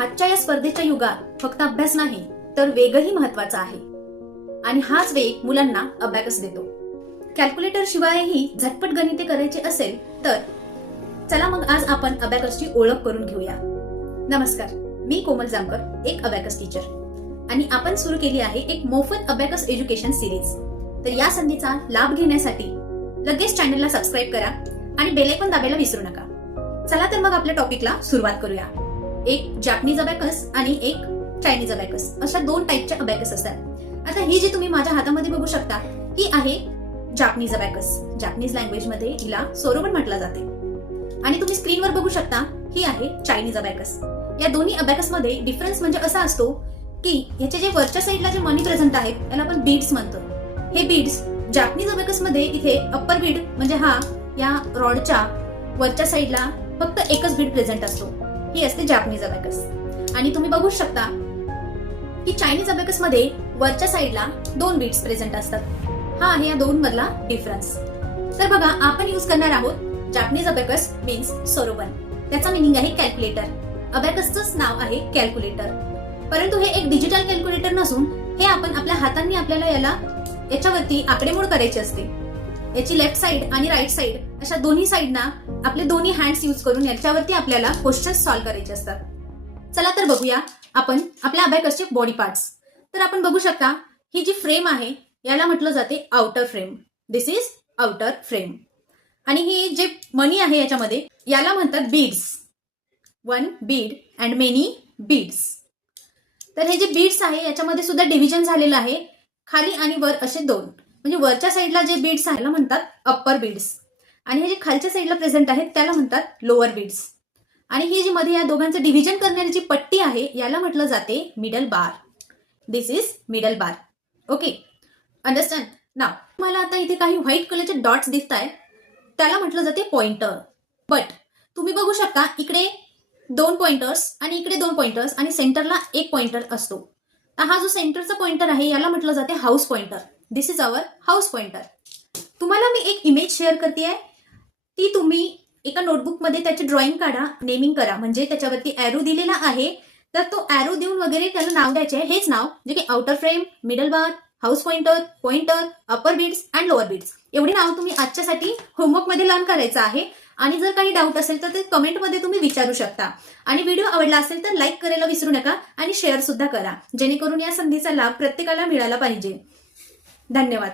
आजच्या या स्पर्धेच्या युगात फक्त अभ्यास नाही तर वेगही महत्वाचा आहे आणि हाच वेग मुलांना अबॅकस देतो. कॅल्क्युलेटर शिवायही झटपट गणिते करायचे असेल तर चला मग आज आपण अबॅकसची ओळख करून घेऊया. नमस्कार, मी कोमल जामकर, एक अबॅकस टीचर आणि आपण सुरू केली आहे एक मोफत अबॅकस एज्युकेशन सिरीज. तर या संधीचा लाभ घेण्यासाठी लगेच चॅनलला सबस्क्राईब करा आणि बेल आयकॉन दाबायला विसरू नका. चला तर मग आपल्या टॉपिकला सुरुवात करूया. एक जॅपनीज अबॅकस आणि एक चायनीज अबॅकस अशा दोन टाईपच्या अबॅकस असतात. आता ही जी तुम्ही माझ्या हातामध्ये बघू शकता ही आहे जॅपनीज अबॅकस. जॅपनीज लँग्वेज मध्ये हिला सोरोबन म्हटलं जाते. आणि तुम्ही स्क्रीनवर बघू शकता ही आहे चायनीज अबॅकस. या दोन्ही अबॅकस मध्ये डिफरन्स म्हणजे असा असतो की याचे जे वरच्या साईडला जे मनी प्रेझेंट आहेत त्याला आपण बीड्स म्हणतो. हे बीड्स जॅपनीज अबॅकस मध्ये इथे अप्पर बीड म्हणजे हा या रॉडच्या वरच्या साईडला फक्त एकच बीड प्रेझेंट असतो. ही असते जॅपनीज अबॅकस. आणि तुम्ही बघू शकता की चायनीज अबॅकस मध्ये वरच्या साईडला दोन बीड्स प्रेझेंट असतात. हा आहे या दोन मधला डिफरन्स. तर बघा, आपण यूज करणार आहोत जॅपनीज अबॅकस मीन्स सोरोबन. त्याचा मिनिंग आहे कॅल्क्युलेटर. अबॅकसचंच नाव आहे कॅल्क्युलेटर. परंतु हे एक डिजिटल कॅल्क्युलेटर नसून हे आपण आपल्या हातांनी आपल्याला याच्यावरती आकडेमोड करायची असते. याची लेफ्ट साइड आणि राईट साइड अशा दोन्ही साइडना आपले दोन्ही हँड्स यूज करून याच्यावरती आपल्याला क्वेश्चन्स सॉल्व्ह करायचे असतात. चला तर बघूया आपण आपल्या अबॅकसचे बॉडी पार्ट्स. तर आपण बघू शकता ही जी फ्रेम आहे याला म्हटलं जाते outer frame. This is outer frame. आणि ही जे मनी आहे याच्यामध्ये याला म्हणतात beads. One Beed and many beads. तर हे जे बीड्स आहे याच्यामध्ये सुद्धा डिव्हिजन झालेलं आहे. खाली आणि वर असे दोन. म्हणजे वरच्या साईडला जे बीड्स आहे त्याला म्हणतात अप्पर बीड्स आणि हे जे खालच्या साईडला प्रेझेंट आहेत त्याला म्हणतात लोअर बीड्स. आणि ही जी मध्ये या दोघांचं डिव्हिजन करणारी जी पट्टी आहे याला म्हटलं जाते middle bar. This is middle bar. Okay, understand नाव. मला आता इथे काही व्हाईट कलरचे डॉट्स दिसत आहेत त्याला म्हटलं जाते पॉइंटर. बट तुम्ही बघू शकता इकडे दोन पॉइंटर्स आणि इकडे दोन पॉइंटर्स आणि सेंटरला एक पॉइंटर असतो. हा जो सेंटरचा पॉइंटर आहे याला म्हटलं जाते house pointer. This is our house pointer. तुम्हाला मी एक इमेज शेअर करते आहे. ती तुम्ही एका नोटबुकमध्ये त्याची ड्रॉइंग काढा, नेमिंग करा. म्हणजे त्याच्यावरती एरो दिलेला आहे तर तो एरो देऊन वगैरे त्याला नाव द्यायचे आहे. हेच नाव जे की outer frame, middle bar, house pointer, pointer, upper beads and lower beads एवढे नाव तुम्ही आजच्यासाठी होमवर्कमध्ये लर्न करायचं आहे. आणि जर काही डाऊट असेल तर ते कमेंटमध्ये तुम्ही विचारू शकता. आणि व्हिडिओ आवडला असेल तर लाईक करायला विसरू नका आणि शेअर सुद्धा करा जेणेकरून या संधीचा लाभ प्रत्येकाला मिळाला पाहिजे. धन्यवाद.